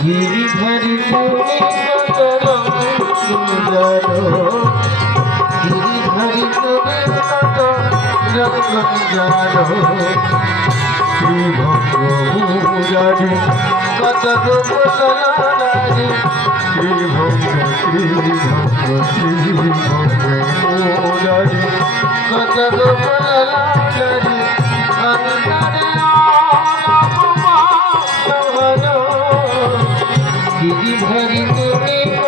गिरिधरी তুমি কত রঙ गिरिधरी তুমি কত রঙ জানো শ্রীভঙ্গ মুরারি কত রূপ লালারি শ্রীভঙ্গ মুরারি কত রূপ লালারি गिरिधरी তুমি